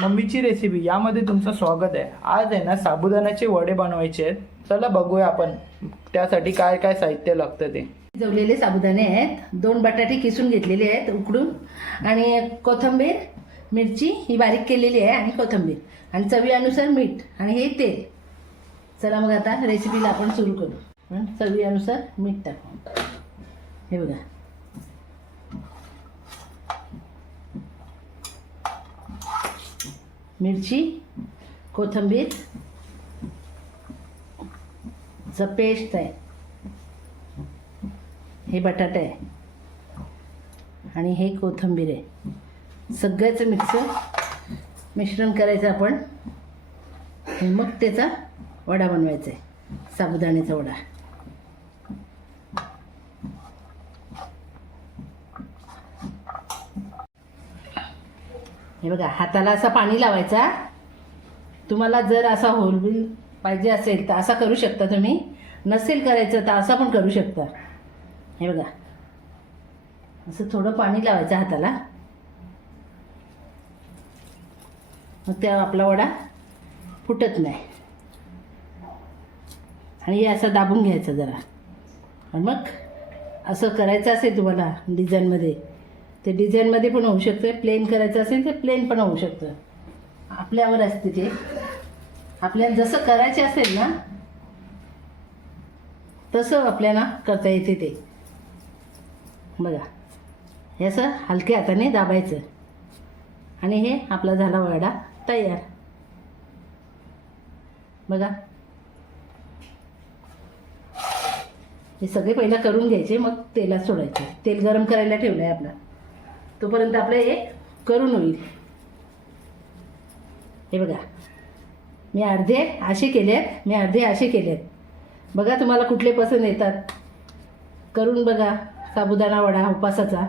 मम्मीची रेसिपी यामध्ये तुमचं स्वागत आहे. आज आहे ना साबुदाण्याचे वडे बनवायचे आहेत. चला बघूया आपण त्यासाठी काय काय साहित्य लागतं ते. जवलेले साबुदाणे आहेत. दोन बटाटे किसून घेतलेले आहेत उकडून. आणि कोथिंबीर मिरची ही बारीक केलेली आहे आणि कोथिंबीर. आणि चवीनुसार मीठ आणि हे तेल. चला मग आता रेसिपीला आपण सुरू करू. हं, चवीनुसार मीठ टाकू हे बघा. मिरची कोथिंबीर च पेस्ट आहे. हे बटाटे आहे. आणि हे कोथिंबीर आहे. सगळ्याचं मिक्सर मिश्रण करायचं आपण. मग त्याचा वडा बनवायचा आहे. साबुदाण्याचा वडा. हे बघा हाताला असा पाणी लावायचा. तुम्हाला जर असा होलबिल पाहिजे असेल तर असा करू शकता तुम्ही. नसेल करायचं तर असा पण करू शकता. हे बघा. असं थोडं पाणी लावायचं हाताला. मग त्या आपला वडा फुटत नाही. आणि हे असं दाबून घ्यायचं जरा. मग असं करायचं असेल तुम्हाला डिझाईनमध्ये ते डिझाईनमध्ये पण होऊ शकतं प्लेन करायचं असेल तर प्लेन पण होऊ शकतं. आपल्यावर असते ते. आपल्याला जसं करायचे असेल ना तसं आपल्याला करता येते ते. बघा. हे असं हलक्या हाताने दाबायचं. आणि हे आपला झाला वडा तयार. बघा. हे सगळे पहिला करून घ्यायचे मग तेलात सोडायचे. तेल गरम करायला ठेवलं आहे आपला. तोपर्यंत आपलं हे करून होईल. हे बघा. मी अर्धे असे केले आहेत मी अर्धे असे केले आहेत बघा तुम्हाला कुठले पसंत येतात. करून बघा साबुदाणा वडा उपासाचा.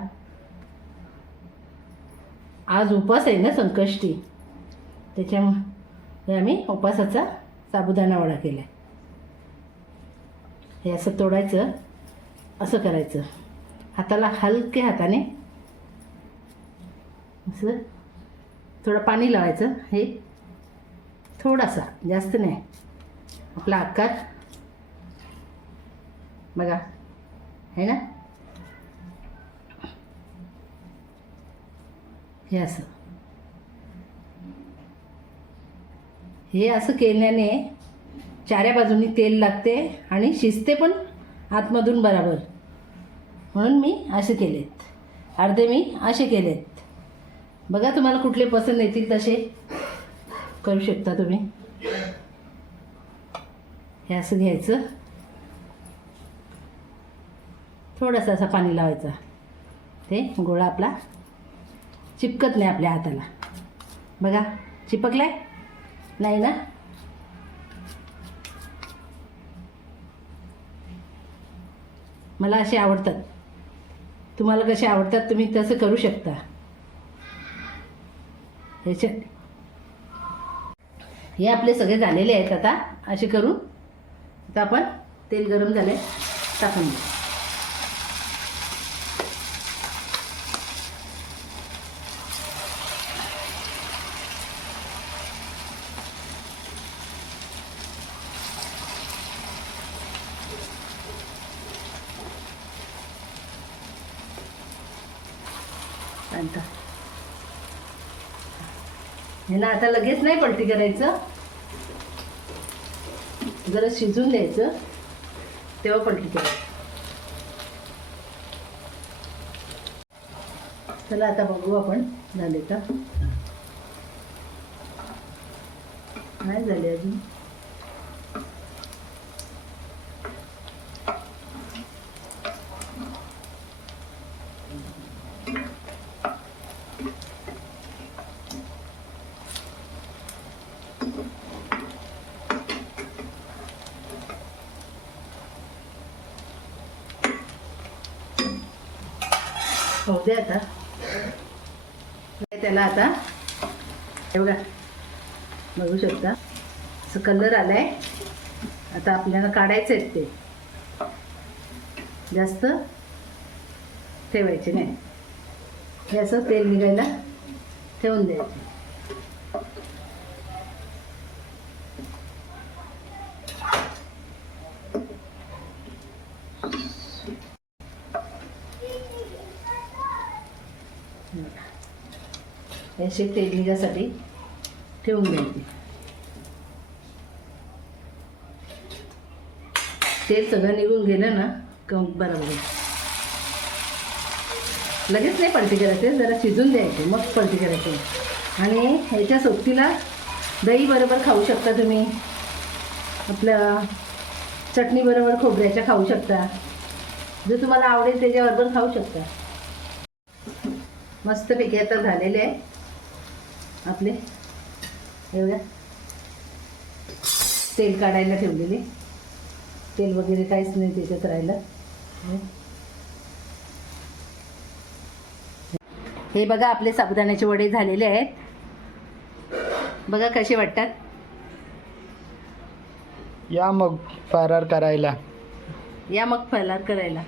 आज उपास आहे ना संकष्टी. त्याच्यामुळे आम्ही उपासाचा साबुदाणा वडा केला आहे हे असं तोडायचं असं करायचं. हाताला हलके हाताने असं? थोडं पाणी लावायचं हे. थोडासा जास्त नाही. आपला आकार. बघा. आहे ना? हे असं. हे असं केल्याने चाऱ्या बाजूनी तेल लागते आणि शिजते पण आतमधून बराबर. म्हणून मी असे केलेत. अर्धे मी असे केलेत. बघा तुम्हाला कुठले पसंत येतील तसे. करू शकता तुम्ही. हे असं घ्यायचं. थोडंसं असं पाणी लावायचं. ते गोळा आपला चिपकत नाही आपल्या हाताला. बघा चिपकलाय? नाही ना? मला असे आवडतात. तुम्हाला कसे आवडतात तुम्ही तसं करू शकता. ह्याच्या हे आपले सगळे झालेले आहेत आता. असे करून आता आपण तेल गरम झाले टाकून देऊ. आता हे ना आता लगेच नाही पलटी करायचं. जरा शिजून द्यायचं. तेव्हा पलटी करायचं चला आता बघू आपण झाले का? काय झाले अजून. होऊ दे आता. त्याला आता हे बघा. बघू शकता. असं कलर आलाय. आता आपल्याला काढायचं आहेत ते. जास्त ठेवायचे नाही. हे असं तेल निघायला ठेवून द्यायचं. असे तेल ठेवून घ्यायची तेल सगळं निघून गेलं ना कम बरोबर. लगेच नाही पलटी करायचे जरा शिजून द्यायचे मग पलटी करायचे. आणि ह्याच्या सोबतीला दही बरोबर खाऊ शकता तुम्ही. आपलं चटणी बरोबर खोबऱ्याच्या खाऊ शकता. जो तुम्हाला आवडेल त्याच्याबरोबर खाऊ शकता. मस्तपैकी आता झालेले आहे. आपले. एवढ्या तेल काढायला ठेवलेले. तेल वगैरे काहीच नाही त्याच्यात राहिलं. हे बघा आपले साबुदाण्याचे वडे झालेले आहेत. बघा कसे वाटतात. या मग फरार करायला. या मग फरार करायला.